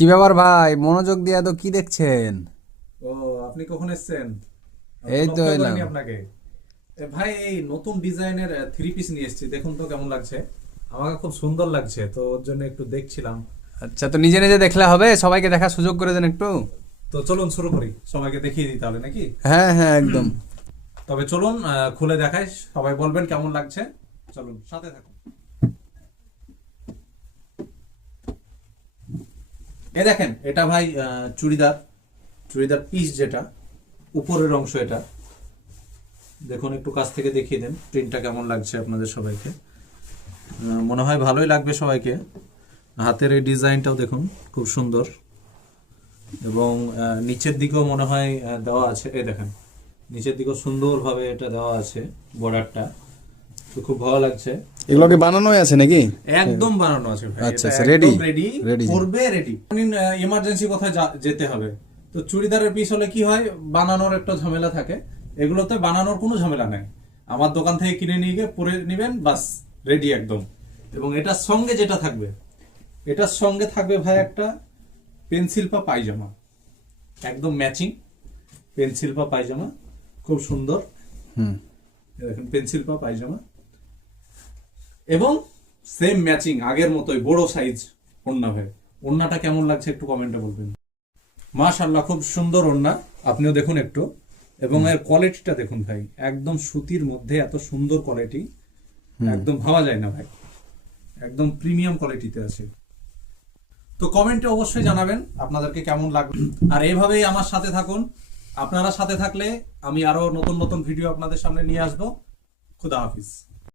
কি ব্যাপার ভাই, মনোযোগ দিয়ে তো কি দেখছেন? ও, আপনি কখন এসেছেন? এই তো লক্ষ্য এলাম। করিনি আপনাকে। ভাই, এই নতুন ডিজাইনের থ্রি পিস নিয়ে এসেছি, দেখুন তো কেমন লাগছে। আমাকে খুব সুন্দর লাগছে, তো ওর জন্য একটু দেখছিলাম। আচ্ছা, তো নিজে নিজে দেখলে হবে? সবাইকে দেখার সুযোগ করে দেন একটু। তো চলুন শুরু করি, সবাইকে দেখিয়ে দিতে হবে নাকি? হ্যাঁ হ্যাঁ, একদম। তবে চলুন খুলে দেখাই, সবাই বলবেন কেমন লাগছে। চলুন সাথে থাকুন। এ দেখেন, এটা ভাই চুড়িদার চুড়িদার পিস, যেটা উপরের অংশ। এটা দেখুন, একটু কাছ থেকে দেখিয়ে দেন প্রিন্টটা কেমন লাগছে আপনাদের সবাইকে। মনে হয় ভালোই লাগবে সবাইকে। হাতের এই ডিজাইনটাও দেখুন, খুব সুন্দর। এবং নিচের দিকেও মনে হয় দেওয়া আছে। এই দেখেন, নিচের দিকেও সুন্দরভাবে এটা দেওয়া আছে, বর্ডারটা। তো খুব ভালো লাগছে। এগুলো কি বানানোই আছে নাকি? একদম বানানো আছে ভাই, আচ্ছা, এটা আচ্ছা, একদম ready? রেডি। Ready। করবে রেডি। ইমার্জেন্সি কোথায় যেতে হবে, তো চুড়িদারের পিস হলে কি হয়, বানানোর একটা ঝামেলা থাকে। এগুলোতে বানানোর কোনো ঝামেলা নাই। আমার দোকান থেকে কিনে নিয়ে গিয়ে পরে নেবেন, বাস রেডি একদম। এবং এটার সঙ্গে যেটা থাকবে, এটার সঙ্গে থাকবে ভাই একটা পেন্সিল পা পায়জামা, একদম ম্যাচিং পেন্সিল পা পায়জামা, খুব সুন্দর। হুম। এই দেখেন, পেন্সিল পা পায়জামা এবং সেম ম্যাচিং আগের মতোই বড় সাইজ ওড়না। ভাই, ওড়নাটা কেমন লাগছে একটু কমেন্টে বলবেন। মাশাআল্লাহ, খুব সুন্দর ওড়না, আপনিও দেখুন একটু। এবং এর কোয়ালিটিটা দেখুন ভাই, একদম সুতির মধ্যে এত সুন্দর কোয়ালিটি, একদম ভাবা যায় না ভাই, একদম প্রিমিয়াম কোয়ালিটিতে আছে। তো কমেন্টে অবশ্যই জানাবেন আপনাদেরকে কেমন লাগবে। আর এইভাবেই আমার সাথে থাকুন। আপনারা সাথে থাকলে আমি আরো নতুন নতুন ভিডিও আপনাদের সামনে নিয়ে আসবো। খুদা হাফিজ।